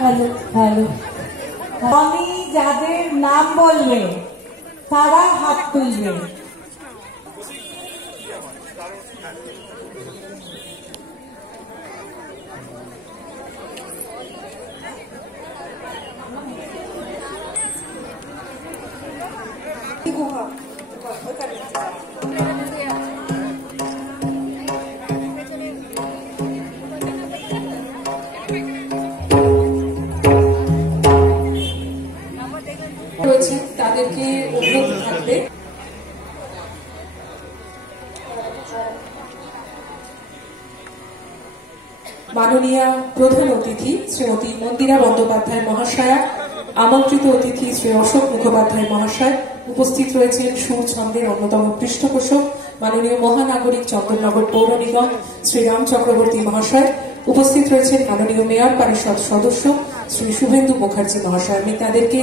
Hello hello, আমি যাদের নাম বলবে তারা হাত তুলবে। তাদেরকে অনুরোধ থাকবে মাননীয় প্রধান অতিথি শ্রীমতী মন্দিরা বন্দ্যোপাধ্যায় মহাশয়া, আমন্ত্রিত অতিথি শ্রী অশোক মুখোপাধ্যায় মহাশয়, উপস্থিত রয়েছেন সুর ছন্দের অন্যতম পৃষ্ঠপোষক মাননীয় মহানাগরিক চন্দননগর পৌর নিগম শ্রী রাম চক্রবর্তী মহাশয়, উপস্থিত রয়েছেন মাননীয় মেয়র পরিষদ সদস্য শ্রী শুভেন্দু মুখার্জি মহাশয়। আমি তাদেরকে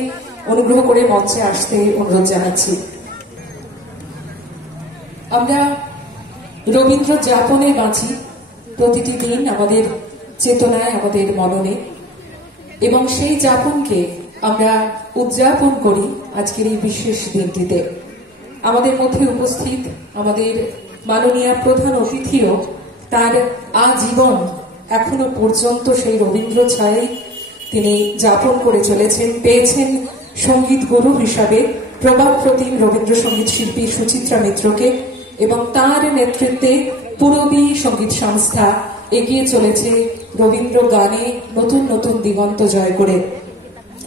অনুগ্রহ করে মঞ্চে আসতে অনুরোধ জানাচ্ছি। আমরা রবীন্দ্র যাপনে বাঁচি প্রতিটি দিন আমাদের চেতনায়, আমাদের মননে, এবং সেই যাপনকে আমরা উদযাপন করি আজকের এই বিশেষ দিনটিতে। আমাদের মধ্যে উপস্থিত আমাদের মাননীয় প্রধান অতিথিও তার আজীবন এখনো পর্যন্ত সেই রবীন্দ্র ছায়াই তিনি যাপন করে চলেছেন। পেয়েছেন সঙ্গীত গুরু হিসাবে প্রভাব প্রতিম রবীন্দ্রসঙ্গীত শিল্পী সুচিত্রা মিত্রকে, এবং তার নেতৃত্বে পূরবী সঙ্গীত সংস্থা এগিয়ে চলেছে রবীন্দ্র গানে নতুন নতুন দিগন্ত জয় করে।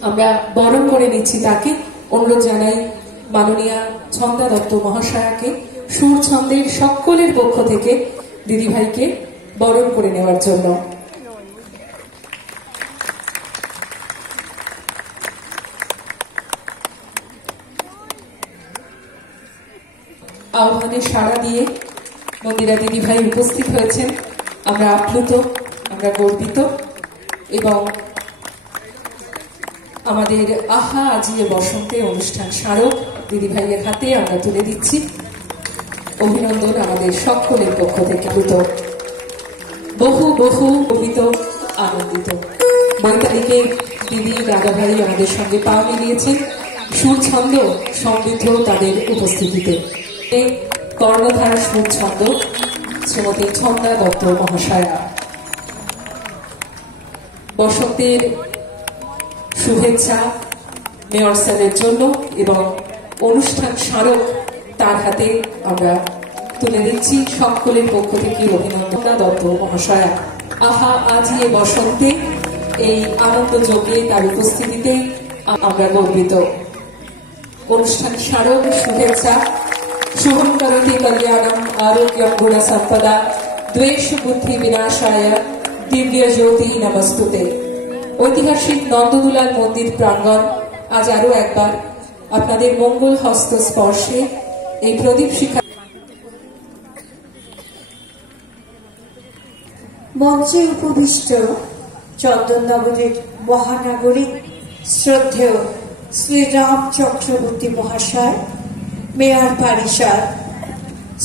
আমরা বরণ করে নিচ্ছি তাকে। অনুরোধ জানাই মাননীয়া ছন্দা দত্ত মহাশয়াকে সুর ছন্দের সকলের পক্ষ থেকে দিদিভাইকে বরণ করে নেওয়ার জন্য। আহ্বানে সাড়া দিয়ে মন্দিরা দিদিভাই উপস্থিত হয়েছেন। আমরা আপ্লুত, আমরা গর্বিত, এবং আমাদের আহা আজিয়ে বসন্তে অনুষ্ঠান স্মারক দিদিভাইয়ের হাতে আমরা তুলে দিচ্ছি। অভিনন্দন আমাদের সকলের পক্ষ থেকে। বহু বহু কবিত, আনন্দিত। বৈতালিকে দিদি দাদাভাই আমাদের সঙ্গে পা মিলিয়েছেন সুর ছন্দ সমৃদ্ধ তাদের উপস্থিতিতে। কর্ণধার সুর ছন্দ শ্রীমতী ছন্দা দত্ত মহাশয়া। বসন্তের শুভেচ্ছা মেয়র স্যারের জন্য এবং অনুষ্ঠান স্মারক তার হাতে আমরা তুলে দিচ্ছি সকলের পক্ষ থেকে অভিনন্দন দত্ত মহাশয়া। আহা আজি এ বসন্তে এই আনন্দ যোগে তার উপস্থিতিতে আমরা গর্বিত। অনুষ্ঠান স্মারক শুভেচ্ছা শুভম করতি কল্যাণম আরোগ্যম গুণ সম্পদা দ্বেষ বুদ্ধি বিনাশায় দিব্য জ্যোতি নমস্তুতে। ঐতিহাসিক নন্দদুলাল মন্দির প্রাঙ্গণ আজ আরো একবার আপনাদের মঙ্গল হস্ত স্পর্শে এই প্রদীপ শিখা। মঞ্চে উপবিষ্ট চন্দননগরের মহানাগরিক শ্রদ্ধেয় শ্রীরাম চক্রবর্তী মহাশয়, মেয়র পরিষদ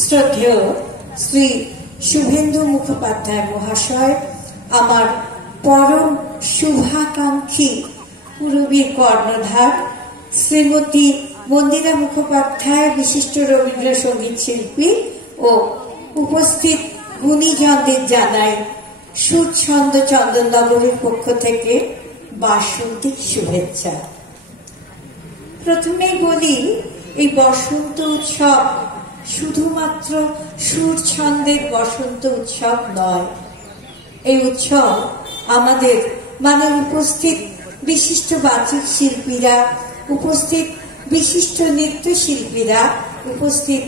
শ্রদ্ধেয় শ্রী শুভেন্দু মুখোপাধ্যায় মহাশয়, আমার পরম শুভাকাঙ্ক্ষী পূরবীর কর্ণধার শ্রীমতী মন্দিরা মুখোপাধ্যায়, বিশিষ্ট রবীন্দ্রসঙ্গীত শিল্পী ও উপস্থিত গুণীজনদের জানাই সুর ছন্দ চন্দননগরের পক্ষ থেকে বাসন্তিক শুভেচ্ছা। প্রথমেই বলি, এই বসন্ত উৎসব শুধুমাত্র সুর ছন্দের বসন্ত উৎসব নয়। এই উৎসব আমাদের মানে উপস্থিত বিশিষ্ট বাচিক শিল্পীরা, উপস্থিত বিশিষ্ট নৃত্যশিল্পীরা, উপস্থিত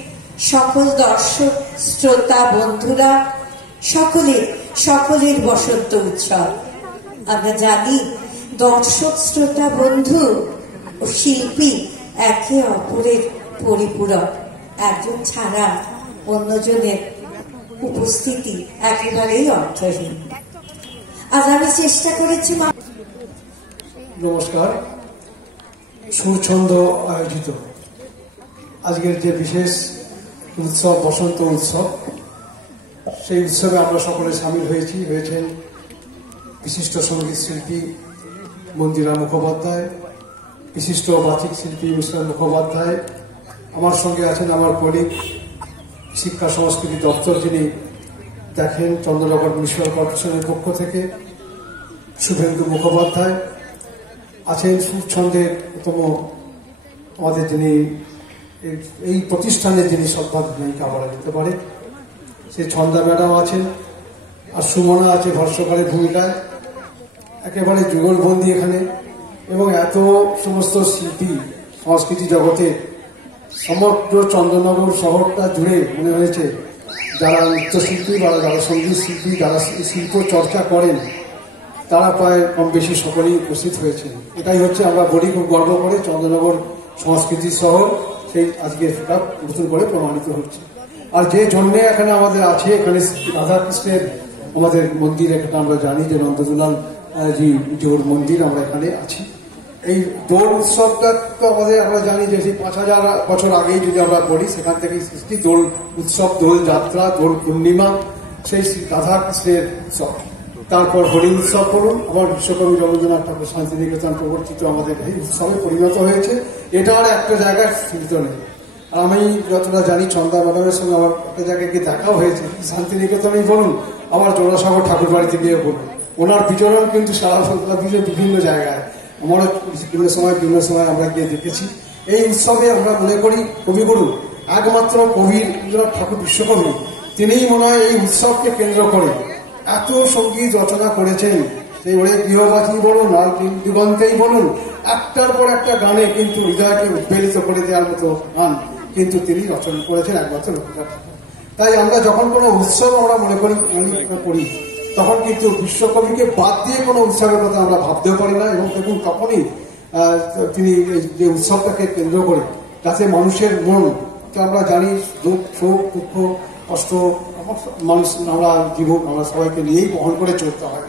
সকল দর্শক শ্রোতা বন্ধুরা সকলের বসন্ত উৎসব। আমরা জানি দর্শক শ্রোতা বন্ধু ও শিল্পী একে অপরের পরিপূরক। একজন ছাড়া অন্যজনের উপস্থিতি একেবারেই অর্থহীন। আজ আমি চেষ্টা করেছি। নমস্কার। সুরছন্দ আয়োজিত আজকের যে বিশেষ উৎসব বসন্ত উৎসব, সেই উৎসবে আমরা সকলে সামিল হয়েছেন বিশিষ্ট সঙ্গীত শিল্পী মন্দিরা মুখোপাধ্যায়, বিশিষ্ট বাচিক শিল্পী মিস্টার মুখোপাধ্যায়, আমার সঙ্গে আছেন আমার কলিগ শিক্ষা সংস্কৃতি দপ্তর, যিনি দেখেন চন্দ্রনগর মিউনিসিপ্যাল কর্পোরেশনের পক্ষ থেকে শুভেন্দু মুখোপাধ্যায় আছেন, সুরছন্দের প্রথম আমাদের যিনি এই প্রতিষ্ঠানের যিনি সদ্ভাবনায়িকা বলা যেতে পারে, সেই ছন্দা ম্যাডাম আছেন, আর সুমনা আছে ভাষ্যকারের ভূমিকায়, একেবারে যুগলবন্দি এখানে। এবং এত সমস্ত শিল্পী সংস্কৃতি জগতে সমগ্র চন্দননগর শহরটা জুড়ে মনে হয়েছে যারা নৃত্যশিল্পী বা যারা সঙ্গীত শিল্পী, যারা শিল্প চর্চা করেন, তারা প্রায় কম বেশি সকলেই উপস্থিত হয়েছেন। এটাই হচ্ছে আমরা বলি খুব গর্ব করে চন্দননগর সংস্কৃতি শহর, সেই আজকে সেটা নতুন করে প্রমাণিত হচ্ছে। আর যে জন্যে এখানে আমাদের আছে, এখানে রাধাকৃষ্ণের আমাদের মন্দির, এখানে আমরা জানি যে নন্দদুলাল জিউর মন্দির, আমরা এখানে আছি। এই দোল উৎসবটা তো আমাদের আমরা জানি যে সেই 5000 বছর আগেই যদি আমরা বলি, সেখান থেকে সৃষ্টি দোল উৎসব, দোল যাত্রা, দোল পূর্ণিমা, সেই রাধাকৃষ্ণের উৎসব। তারপর হোলি উৎসব করুন, আবার বিশ্বকবি রবীন্দ্রনাথ ঠাকুর শান্তিনিকেতন প্রবর্তিত আমাদের এই উৎসবে পরিণত হয়েছে। এটা আর একটা জায়গায় সীমিত নেই। আর আমি যতটা জানি চন্দা ম্যাডামের সঙ্গে আমার একটা জায়গায় গিয়ে দেখাও হয়েছে, শান্তিনিকেতনেই বলুন, আবার জোড়াসাগর ঠাকুর বাড়িতে গিয়ে বলুন, ওনার বিচরণ কিন্তু সারা বিভিন্ন জায়গায় আমরা বিভিন্ন সময় আমরা গিয়ে দেখেছি। এই উৎসবে আমরা মনে করি কবিগুরু, একমাত্র কবি রবীন্দ্রনাথ ঠাকুর বিশ্বকবি, তিনিই মনে হয় এই উৎসবকে কেন্দ্র করে এত সঙ্গীত রচনা করেছেন। সেই ওরে গৃহবাসী বলুন আর দিগন্তেই বলুন, একটার পর একটা গানে কিন্তু হৃদয়কে উদ্বেলিত করে দেওয়ার মতো গান কিন্তু তিনি রচনা করেছেন একমাত্র রবীন্দ্রনাথ ঠাকুর। তাই আমরা যখন কোনো উৎসব আমরা মনে করি তখন কিন্তু বিশ্বকবিকে বাদ দিয়ে কোনো উৎসবের কথা আমরা ভাবতেও পারি না। এবং দেখুন তখনই তিনি যে উৎসবটাকে কেন্দ্র করে যাতে মানুষের মন, আমরা জানি দুঃখ শোক দুঃখ কষ্ট মানুষ আমরা জীবন আমরা সবাইকে নিয়েই বহন করে চলতে হয়।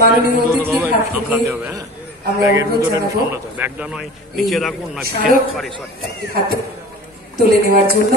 মাননীয় অতিথির হাত থেকে আমরা অনুরোধ জানাবো এই স্মারক হাতে তুলে নেওয়ার জন্য।